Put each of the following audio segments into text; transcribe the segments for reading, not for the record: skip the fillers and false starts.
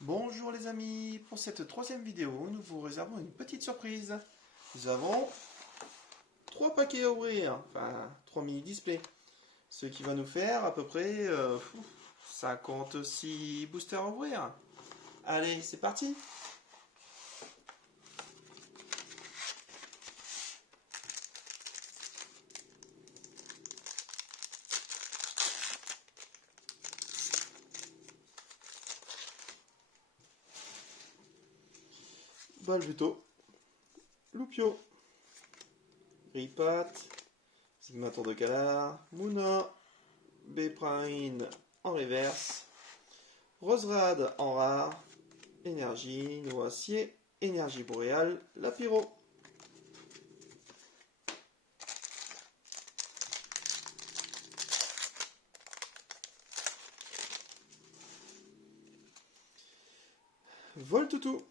Bonjour les amis, pour cette troisième vidéo, nous vous réservons une petite surprise. Nous avons 3 paquets à ouvrir, enfin 3 mini displays. Ce qui va nous faire à peu près 56 boosters à ouvrir. Allez, c'est parti! Balbuto, Loupio, Gripat, Sigmator de Galar, Mouna, Beprine en reverse, Roserad en rare, Énergie, Noacier, Énergie boréale, Lapiro. Voltoutou.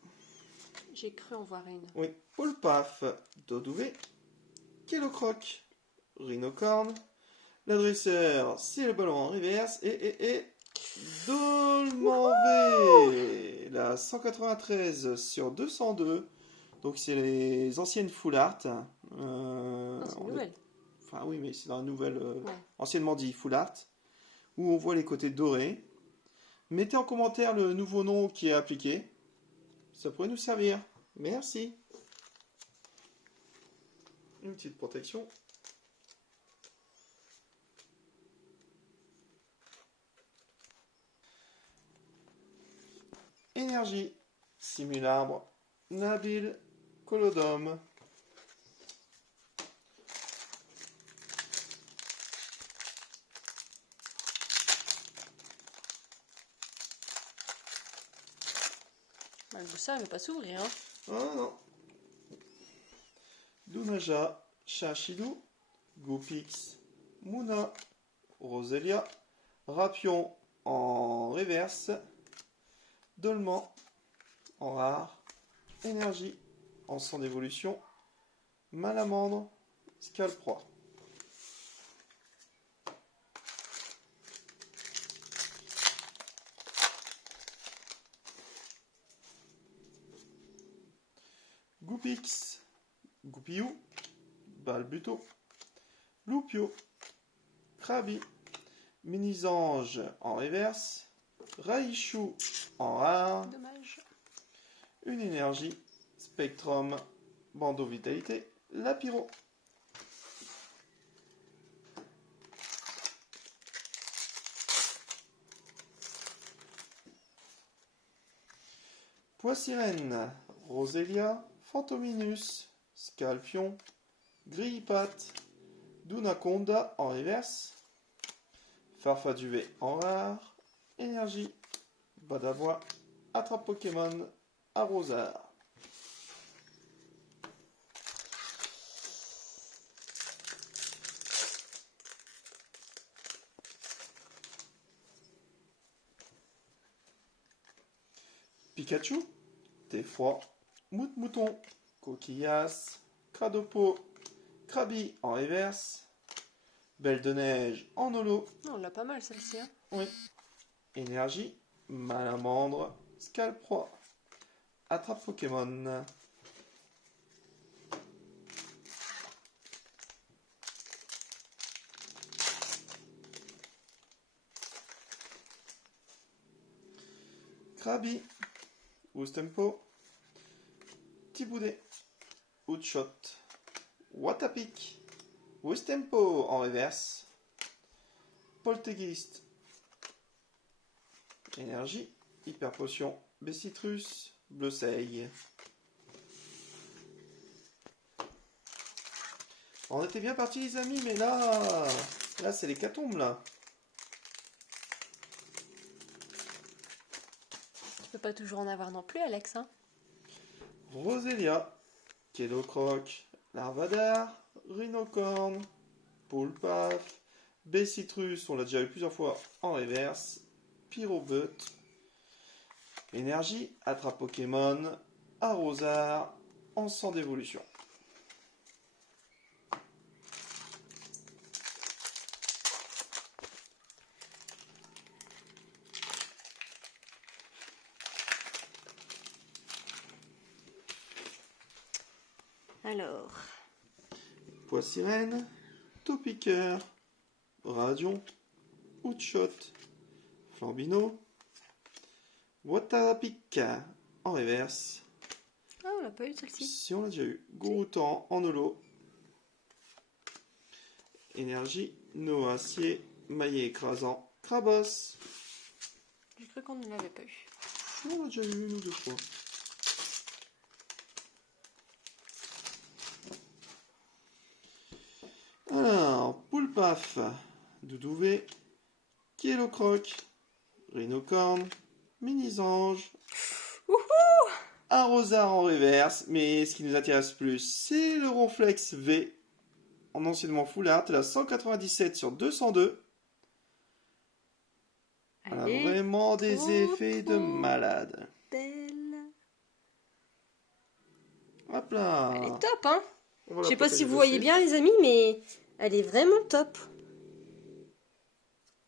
J'ai cru en voir une. Oui, Poulpaf, Dodouvé, Kelocroc, Rhinocorn, l'adresseur, c'est le ballon en reverse, et Dolmanvé, la 193 sur 202, donc c'est les anciennes Full Art. Non, c'est une nouvelle. Enfin oui, mais c'est dans la nouvelle, Ouais. anciennement dit Full Art, où on voit les côtés dorés. Mettez en commentaire le nouveau nom qui est appliqué, ça pourrait nous servir. Merci. Une petite protection. Énergie, Simularbre, Nabil, Colodome. Bah, le booster, il ne veut pas s'ouvrir. Hein. Ah non. Dunaja, Chachidou, Goupix, Mouna, Roselia, Rapion en reverse, Dolman en rare, Énergie en sang d'évolution, Malamandre, Scalproie. Goupix, Goupiou, Balbuto, Loupio, Krabi, Minizange en reverse, Raichu en rare, Dommage. une énergie, Spectrum, Bandeau Vitalité, Lapiro. Poissirène, Roselia, Fantominus, Scalpion, Grillepat, Dunaconda en reverse, Farfaduvet en rare, Énergie, Badabois, Attrape Pokémon, Arrosard. Pikachu, Thé-Froid, Mout-Mouton, Coquillas, Cradopo, Krabi en reverse, Belle de Neige en holo, Non, on l'a pas mal celle-ci. Hein. oui, Énergie, Malamandre, Scalproie, Attrape Pokémon. Krabi, Oustempo, Tiboudet, Outshot, Watapic, Oustempo en reverse, Poltegeist, Énergie, Hyper Potion, Bessitrus, Bleu-Seille. On était bien partis les amis, mais là c'est l'hécatombe là. Tu peux pas toujours en avoir non plus, Alex. Hein. Roselia, Kelocroc, Larvadar, Rhinocorn, Poulpaf, Bessitrus, on l'a déjà eu plusieurs fois en reverse, Pyrobut, Énergie, Attrape Pokémon, Arrosard, en sang d'évolution. Alors, Pois sirène, Topiqueur, Radion, Outshot, Flambino, Watarapic en reverse. ah, on l'a pas eu celle-ci. Si on l'a déjà eu. Gouroutan en holo. Énergie, Noacier, Maillet écrasant, Krabos. J'ai cru qu'on ne l'avait pas eu. On l'a déjà eu une ou deux fois. Alors, Poulpaf, Doudouvé, Kielocroc, Rhinocorn, Minisange, Arrosard en reverse, mais ce qui nous intéresse plus, c'est le Ronflex V, en anciennement Full Art, la 197 sur 202. Elle a Allez, vraiment des trop, effets de trop malade. belle. Hop là. Elle est top, hein. On va Je la sais pas si protéger vous voyez dessus. bien, les amis, mais elle est vraiment top.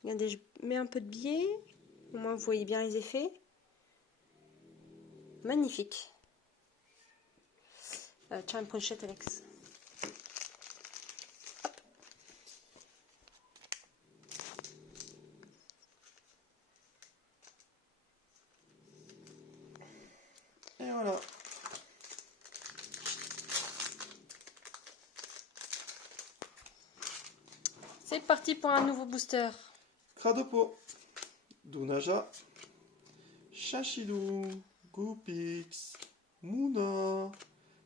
Regardez, je mets un peu de biais. Au moins, vous voyez bien les effets. Magnifique. Tiens, une pochette, Alex. Et voilà. C'est parti pour un nouveau booster. Cradopo, Dounaja, Chachidou, Goupix, Mouna,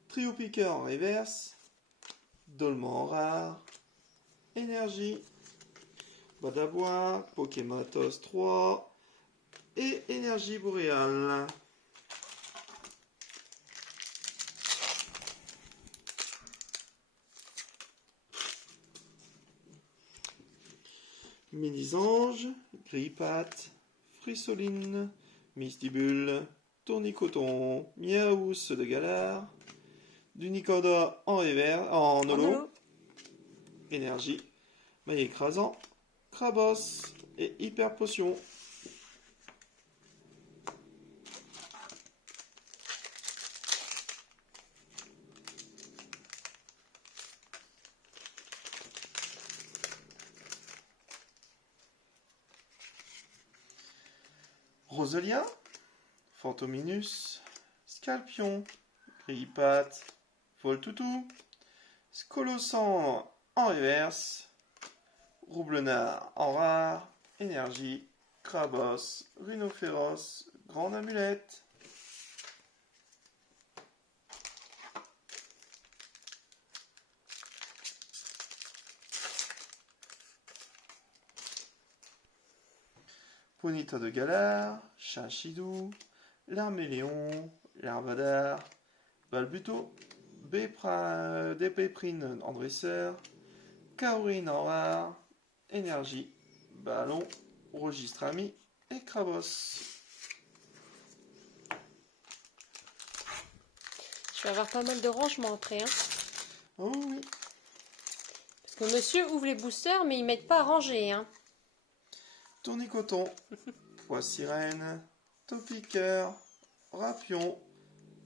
Trio Piqueur en reverse, Dolman en rare, Énergie, Badabois, Pokématos 3 et Énergie Boréale. Minisange, Grippat, Frissoline, Mistibule, Tournicoton, Miaous de Galard, Dunicoda en reverse, en En holo, holo. Énergie, Maillet écrasant, Krabos et Hyper Potion. Roselia, Fantominus, Scalpion, Grippat, Voltoutou, Scolossandre en reverse, Roublenard en rare, Énergie, Krabos, Rhinophéros, Grande Amulette. Ponita de Galard, Chachidou, Larméléon, Larvadar, Balbuto, Dépéprine en dresseur, Kaorine en rare, Énergie, Ballon, Registre Ami et Krabos. Je vais avoir pas mal de rangements après. Hein. Oh oui. Parce que monsieur ouvre les boosters, mais ils mettent pas à ranger. Hein. Tournicoton, Pois sirène, Topiqueur, Rapion,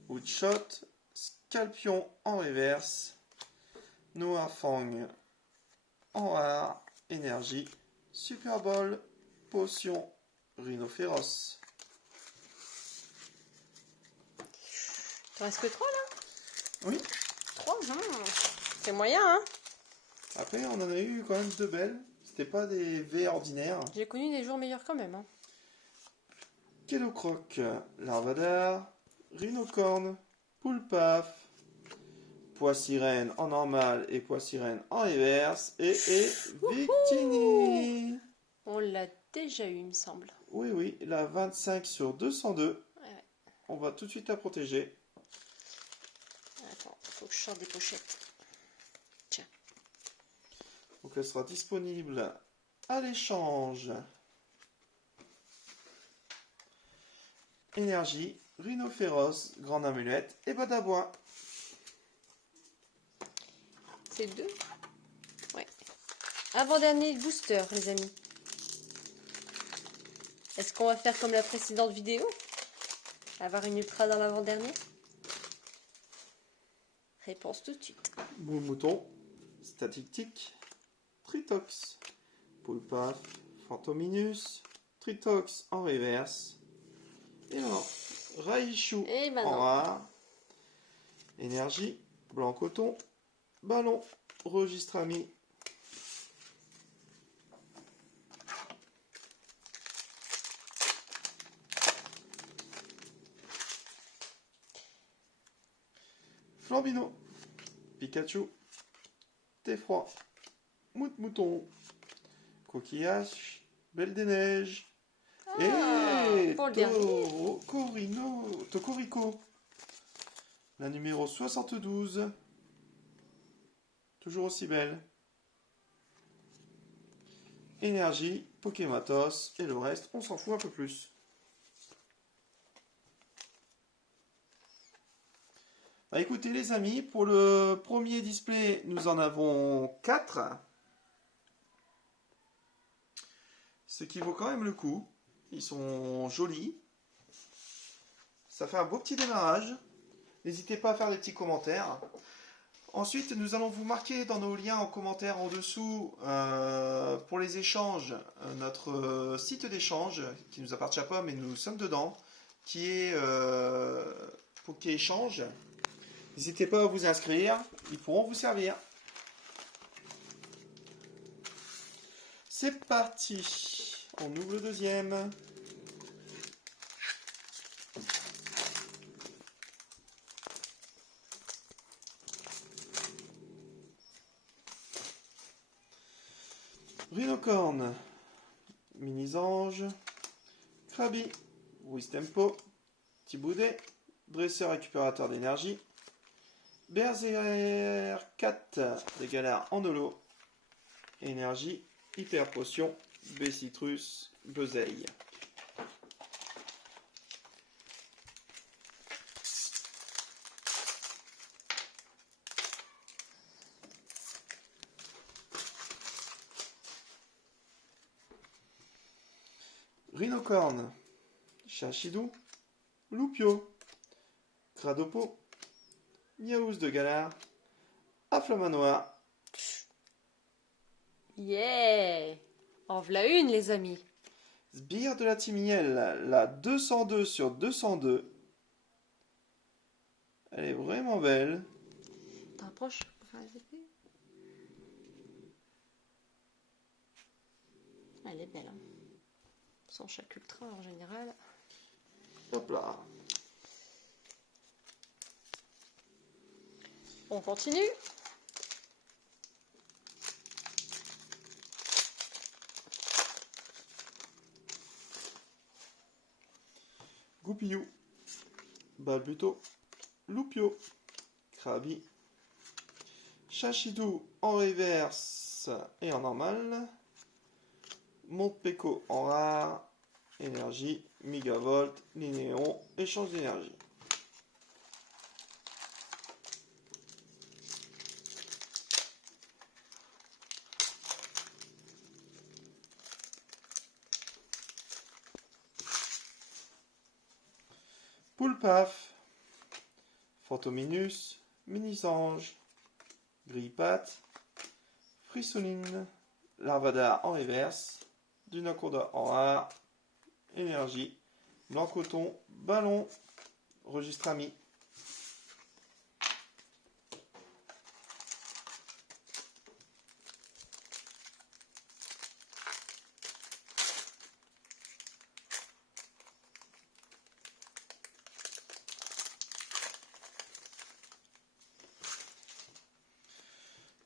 Outshot, Scalpion en reverse, Noafang en rare, Énergie, Super Bowl, Potion, Rhinophéros. T'en reste que 3 là? Oui. 3, c'est moyen, hein. Après, on en a eu quand même deux belles. C'était pas des V ordinaires. J'ai connu des jours meilleurs quand même. Hein. Kelocroc, Larvadar, Rhinocorn, Poulpaf, Pois sirène en normal et Pois sirène en reverse et Victini. On l'a déjà eu, il me semble. Oui, oui, la 25 sur 202. Ouais. On va tout de suite la protéger. Attends, faut que je sorte des pochettes. Tiens. Donc elle sera disponible à l'échange. Énergie, Rhinophéros, Grande Amulette et Badabois. C'est 2. Ouais. Avant-dernier booster, les amis. Est-ce qu'on va faire comme la précédente vidéo? Avoir une ultra dans l'avant-dernier? Réponse tout de suite. Boule mouton, static tic, Tritox, Poulpaf, Fantominus, Tritox en reverse, et alors, Raichu Et ben en non. rare, Énergie, Blanc Coton, Ballon, Registre Ami, Flambino, Pikachu, Thé-Froid, Mouton, Coquillage, Belle des Neiges, et pour le dernier. Tocorico, la numéro 72, toujours aussi belle. Énergie, Pokématos, et le reste, on s'en fout un peu plus. Bah écoutez les amis, pour le premier display, nous en avons 4. Ce qui vaut quand même le coup. Ils sont jolis. Ça fait un beau petit démarrage. N'hésitez pas à faire des petits commentaires. Ensuite, nous allons vous marquer dans nos liens en commentaire en dessous pour les échanges, notre site d'échange qui ne nous appartient pas mais nous sommes dedans, qui est Poké-Échange. N'hésitez pas à vous inscrire, ils pourront vous servir. C'est parti, on ouvre le deuxième. Rhinocorne, Mini-Ange, Krabi, Wistempo, Thiboudet, Dresseur récupérateur d'énergie, Berserker 4 des galères en holo, Énergie, Hyper Potion, Bessitrus, Bezeille. Rhinocorne, Chachidou, Loupio, Cradopo, Miaous de Galard, Afflamanoir, Yeah! En voilà une, les amis. Sbire de la Timiel, la 202 sur 202. Elle est vraiment belle. T'en approches pour faire les épées? Elle est belle. Hein. Sans chaque ultra en général. Hop là. On continue. Goupillou, Balbuto, Loupio, Krabi, Chachidou en reverse et en normal, Montpeco en rare, Énergie, Migavolt, Linéon, échange d'énergie. Poulpaf, Fantominus, Mini-Ange, Grippat, Frissoline, Larvada en reverse, Dunaconda en rare, Énergie, Blanc Coton, Ballon, Registre Ami.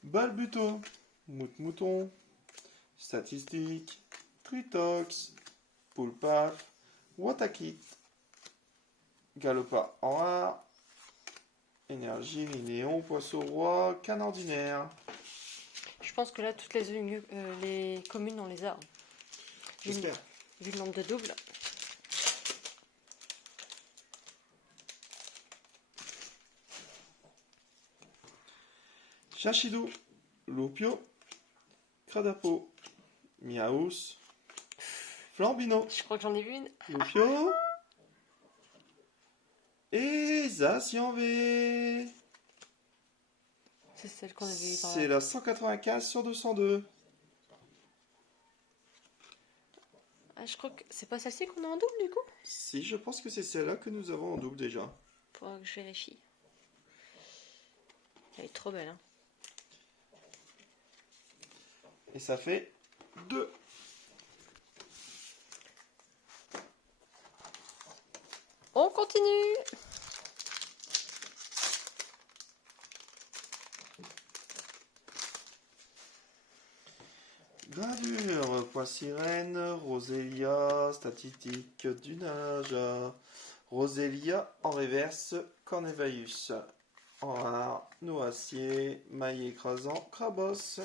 Balbuto, Mouton, Statistique, Tritox, Poulpaf, Watakit, Galopa en rare, Énergie, Linéon, Poisson Roi, Canne ordinaire. Je pense que là, toutes les communes, on les a. J'espère. Vu le nombre de doubles. Chachidou, Loupio, Cradapo, Miaous, Flambino, Je crois que j'en ai vu une. Loupio et Zacian V. C'est celle qu'on avait eu par C'est là. la 195 sur 202. Ah, je crois que c'est pas celle-ci qu'on a en double du coup. Si, je pense que c'est celle-là que nous avons en double déjà. Faudra que je vérifie. Elle est trop belle, hein. Et ça fait 2. On continue. Gravure, point sirène, Rosélia, statistique du nage, Rosélia en reverse, Cornevaeus. En rare, noacier, maille écrasant, Crabos.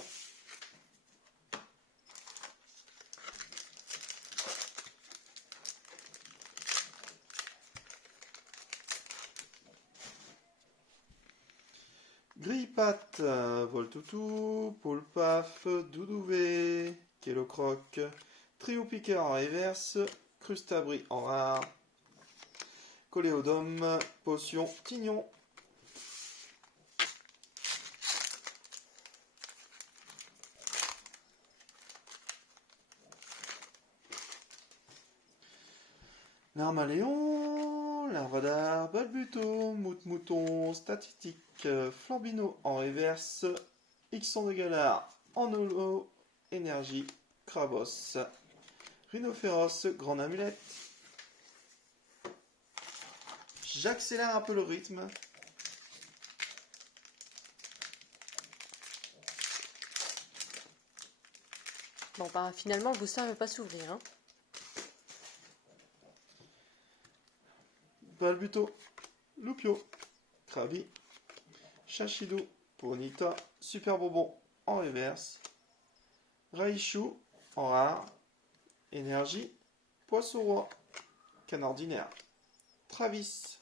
Grille-patte, Voltoutou, Poulpaf, Doudouvé, Kélocroc, Trio Piqueur en reverse, Crustabri en rare, Coléodome, Potion, Tignon. Larmaléon, Larvadar, Balbuto, Mout-Mouton, Statistique, Flambino en reverse, Ixon de Galar en holo, Énergie, Crabos, Rhinophéros, Grande Amulette. J'accélère un peu le rythme. Bon, bah finalement, le booster ne veut pas s'ouvrir, hein. Balbuto, Loupio, Krabi, Chachidou, Ponyta, Super Bonbon en reverse, Raichu en rare, Énergie, Poisson Roi, Canard ordinaire, Travis.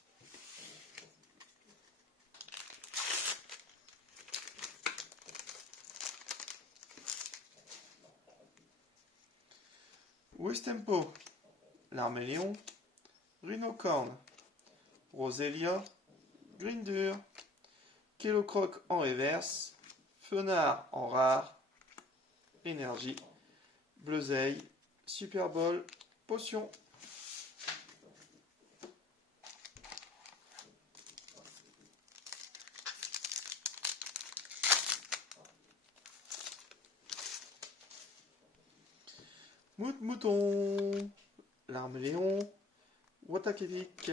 Wistempo, Larméléon, Rhinocorn, Rosélia, Grindur, Kélocroc en reverse, Fenard en rare, Énergie, Bleuzeil, Super Bowl, Potion. Mouton, Larméléon, Watakedik,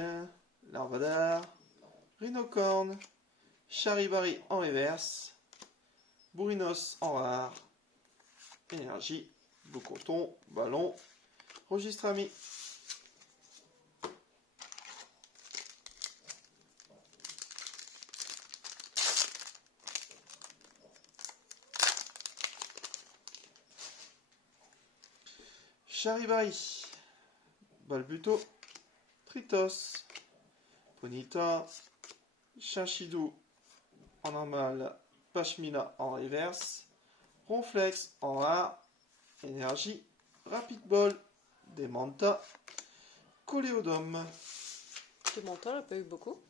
Larvadar, Rhinocorn, Charibari en reverse, Bourrinos en rare, Énergie, Blue Coton, Ballon, Registre Ami. Charibari, Balbuto, Tritos, Ponyta, Chachidou en normal, Pashmina en reverse, Ronflex en rare, Énergie, Rapid Ball, Demanta, Coléodome. Ce menton, n'a pas eu beaucoup.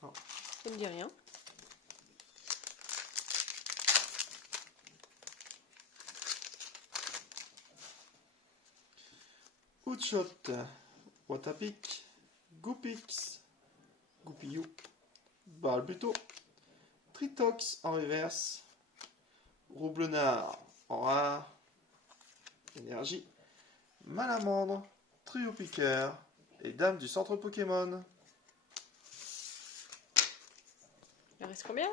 Non. Ça me dit rien. Outshot, Watapik, Goupix, Goupillou, Balbuto, Tritox en reverse, Roublenard en rare, Énergie, Malamandre, Trio Piqueur et Dame du centre Pokémon. Il en reste combien?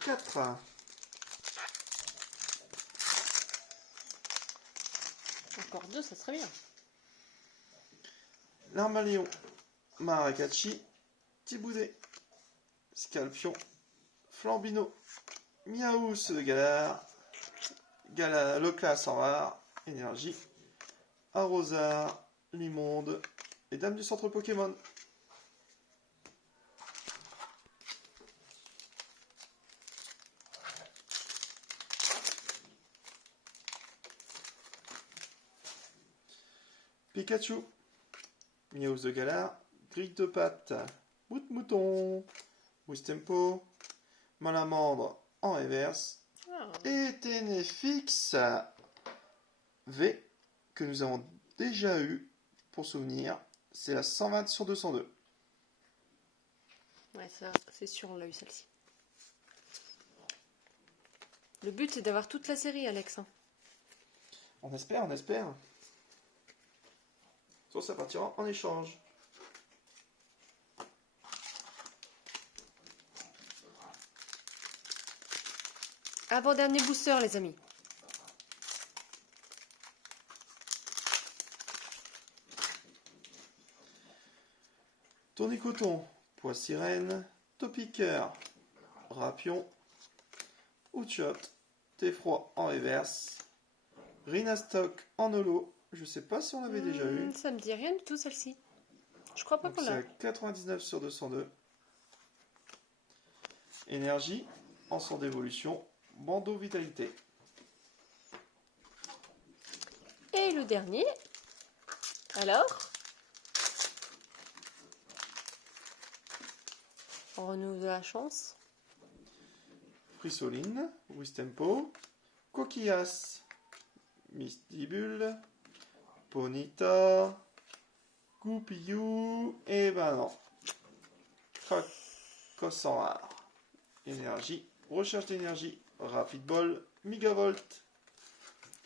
4. Encore 2, ça serait bien. Larmaléon, Maracatchi, Thiboudet, Scalpion, Flambino, Miaous de Galar, Locas en rare, Énergie, Arrosard, Limonde et Dame du centre Pokémon. Pikachu, Miaous de Galar, Grille de Patte, Mouton, Wistempo, Malamandre en reverse. Ah. Et Ténéfix V, que nous avons déjà eu, pour souvenir. C'est la 120 sur 202. Ouais, ça, c'est sûr, on l'a eu celle-ci. Le but, c'est d'avoir toute la série, Alex. Hein. On espère, on espère. Soit ça partira en échange. Avant-dernier booster, les amis. Tournicoton, Pois Sirène, Topiqueur, Rapion, Outshot, Teffroi en reverse, Rhinastock en holo. Je sais pas si on l'avait déjà eu. Ça me dit rien du tout, celle-ci. Je crois pas Donc qu'on c'est l'a. à 99 sur 202. Énergie, en son d'évolution, bandeau vitalité. Et le dernier. Alors, on renouvelle de la chance. Frissoline, Wistempo, Coquillas, Mistibule, Ponita, Goupillou, et ben non. Crocos en rare. Énergie, recherche d'énergie, Rapid Ball, Megavolt.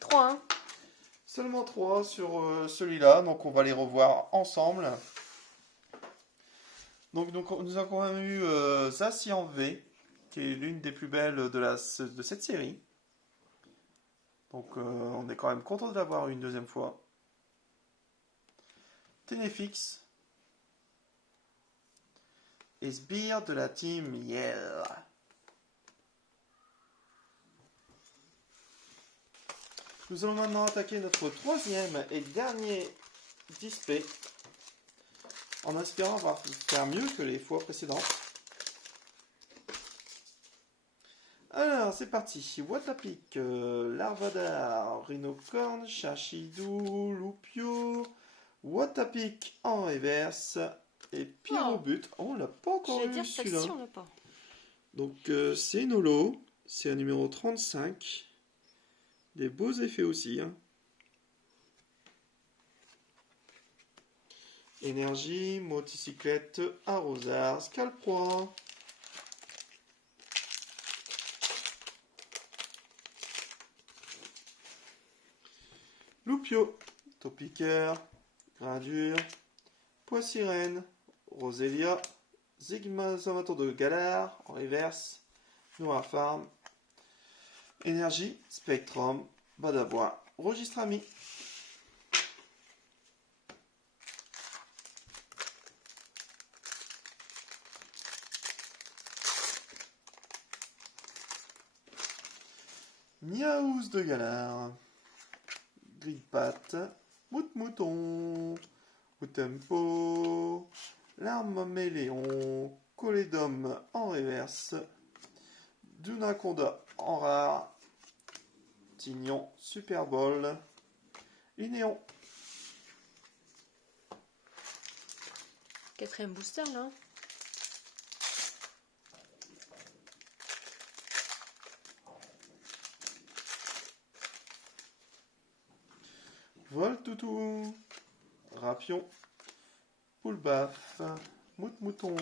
3, hein. Seulement 3 sur celui-là, donc on va les revoir ensemble. Donc nous avons quand même eu Zacian V, qui est l'une des plus belles de cette série. Donc on est quand même content de l'avoir une deuxième fois. Ténéfix. Et Sbire de la team Yell. Nous allons maintenant attaquer notre troisième et dernier display. En espérant avoir faire mieux que les fois précédentes. Alors, c'est parti. Watapic, Larvadar, Rhinocorn, Chachidou, Loupio, Watapic en reverse et Pyrobut. Oh, on l'a pas encore J'allais eu dire celui-là. celle-ci, on l'a pas. Donc, c'est une holo. C'est un numéro 35. Des beaux effets aussi. Hein. Énergie, motocyclette, arrosard, scalproie. Loupio, Topiqueur, Gradure, Pois Sirène, Roselia, Zigmazomator de Galar, en reverse, Noir Farm, Énergie, Spectrum, Badavoine, Registre Ami. Miaous de Galar, Grille-Patte, Mout-Mouton, Tempo, Larme Méléon, Colédome en reverse, Dunaconda en rare, Tignon Super Bowl, Linéon. Quatrième booster, là. Voltoutou, Rapion, Poulbaf, Mout-Mouton,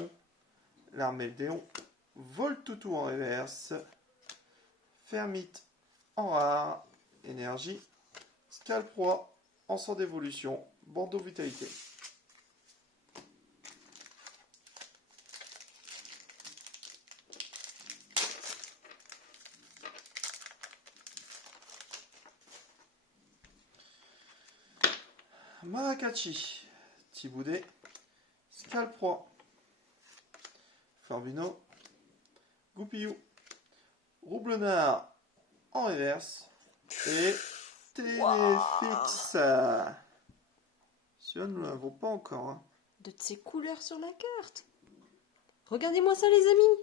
Larmédéon, Voltoutou en reverse, Fermite en rare, Énergie, Scalproie en sort d'évolution, bandeau vitalité. Maracacci, Thiboudet, Scalproie, Forbino, Goupillou, Roublenard en reverse et Ténéfix. Celui-là, nous ne l'avons pas encore. Hein. De ces couleurs sur la carte. Regardez-moi ça, les amis.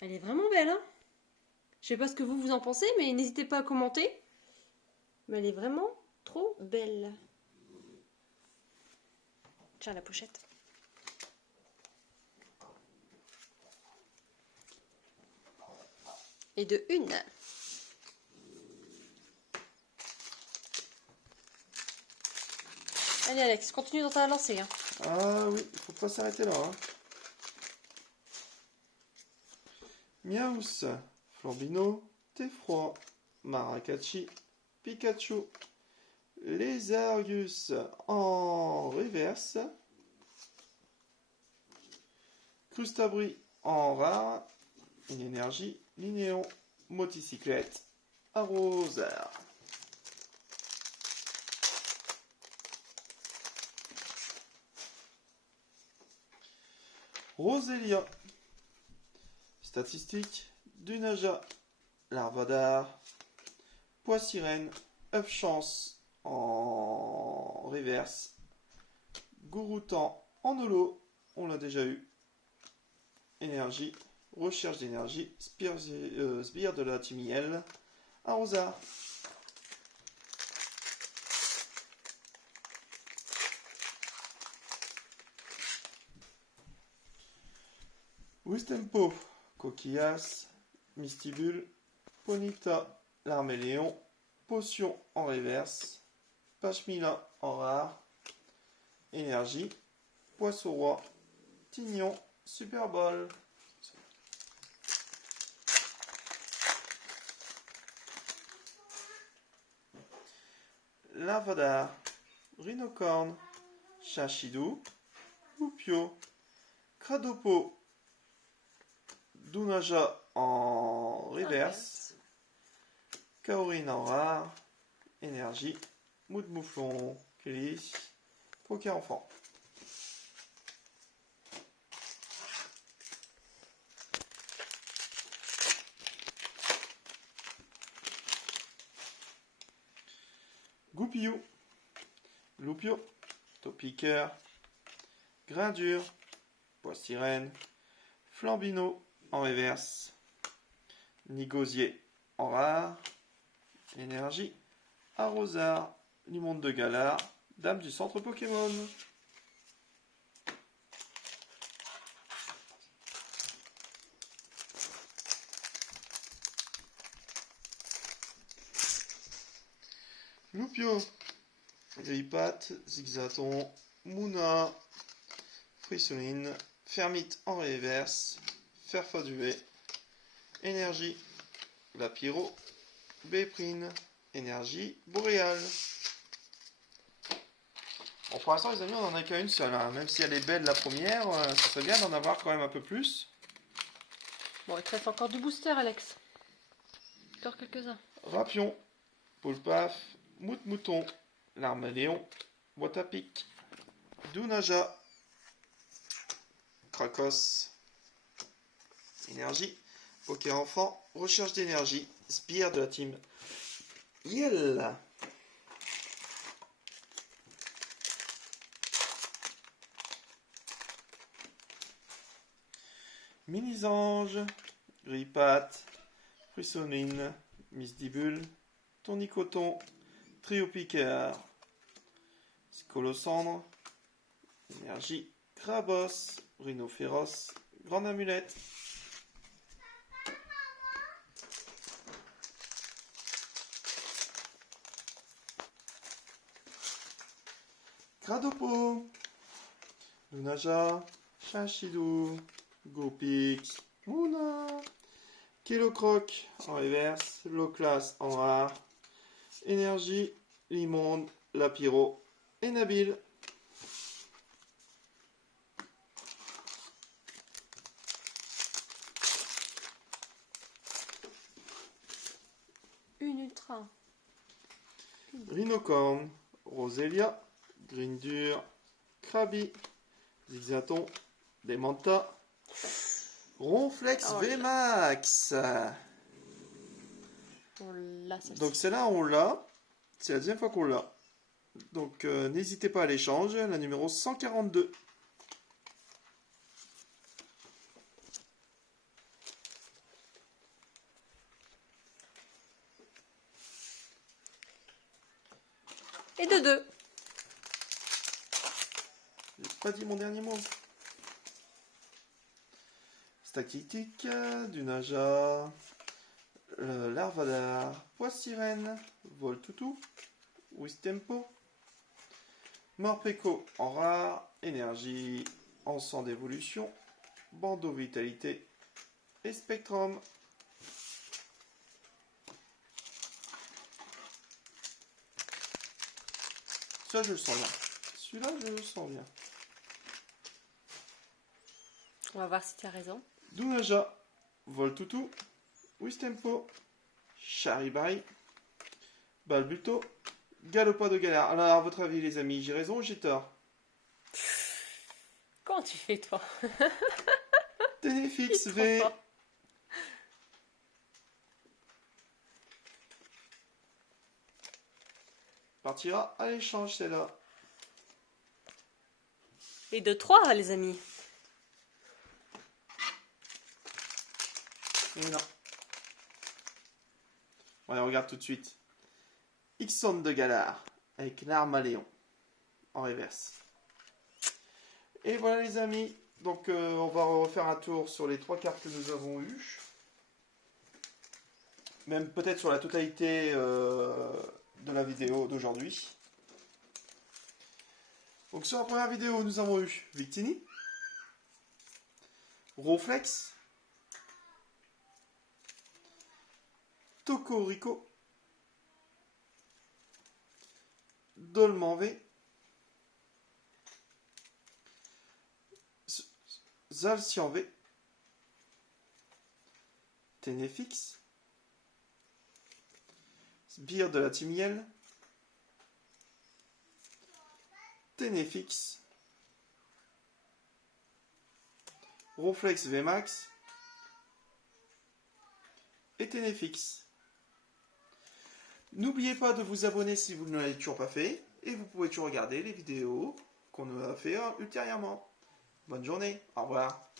Elle est vraiment belle, hein. Je sais pas ce que vous en pensez, mais n'hésitez pas à commenter. Mais elle est vraiment trop belle. Tiens, la pochette. Et de 1. Allez Alex, continue dans ta lancée. Hein. Ah oui, il faut pas s'arrêter là. Hein. Miaous, Flambino, Teffroi, Maracacci, Pikachu, Lézargus en reverse, Crustabri en rare, une énergie, Linéon, Moticyclette, Arroseur. Roselia. Statistiques, Dunaja, Larvadar, Poissirène, œuf chance en reverse, Gouroutan en holo, on l'a déjà eu, énergie, recherche d'énergie, sbire de la Timiel, Arrosard. Wistempo, Coquillas, Mystibule, Ponita, l'Arméléon, Potion en reverse, Pachmila en rare, Énergie, Poisson roi, Tignon, Super Bowl. Lavadar, Rhinocorne, Chachidou, Loupio, Cradopo, Dunaja en reverse, Kaorin en rare, énergie, Mouflon, Kélis, Poker enfant. Goupillou, Loupio, Topiqueur, Grindure, Poissirène, Flambino en reverse, Nigosier en rare, énergie, Arrosard, Limonde de Galar, Dame du centre Pokémon. Loupio, Grippat, Zigzaton, Mouna, Frissoline, Fermite en reverse, Ferfaduet, Énergie, Lapiro, Béprine, Énergie, Boréal. Bon, pour l'instant les amis, on n'en a qu'à une seule, hein. Même si elle est belle la première, ça serait bien d'en avoir quand même un peu plus. Bon, il te reste encore du booster Alex. Encore quelques-uns. Rapion, Poulpaf, Mouton, L'Arméléon, Boîte à pic, Dunaja, Krakos, Énergie, Poker enfant, Recherche d'énergie, Spire de la team Yell. Mini-Ange, Grippat, Frissonine, Misdibule, Tournicoton, Trio Picard, Scolocendre, Énergie, Krabos, Rhinophéros, Grande Amulette. Cradopo, Lunaja, Chachidou, Gopix, Mouna, Kilocroc en reverse, Loclas en rare, Énergie, Limonde, Lapiro et Nabil. Une ultra. Rhinocorne, Roselia, Grindur, Krabi, Zigzaton, Demanta, Ronflex Oh là. VMAX. On l'a celle-ci. Donc celle-là, on l'a. C'est la deuxième fois qu'on l'a. Donc n'hésitez pas à l'échanger, la numéro 142. Et de 2. J'ai pas dit mon dernier mot. Statistique, Dunaja, le Larvadar, Poissirène, Voltoutou, Wistempo, Morpeko en rare, Énergie en sang d'évolution, Bandeau Vitalité et Spectrum. Ça, je le sens bien. Celui-là, je le sens bien. On va voir si tu as raison. Dounaja, Voltoutou, Wistempo, Charibari, Balbuto, Galopin de galère. Alors, à votre avis, les amis, j'ai raison ou j'ai tort? Comment tu fais, toi? Ténéfix Il est V. trop fort. Partira à l'échange, celle-là. Et de 3, les amis. Et non. Allez, on regarde tout de suite. Ixon de Galar avec Narmaléon en reverse. Et voilà les amis. Donc on va refaire un tour sur les 3 cartes que nous avons eues. Même peut-être sur la totalité de la vidéo d'aujourd'hui. Donc sur la première vidéo, nous avons eu Victini, Roflex, Tokorico, Dolman V, Zalcian V, Ténéfix, Sbire de la Timiel, Ténéfix, Roflex VMAX et Ténéfix. N'oubliez pas de vous abonner si vous ne l'avez toujours pas fait et vous pouvez toujours regarder les vidéos qu'on a fait ultérieurement. Bonne journée, au revoir.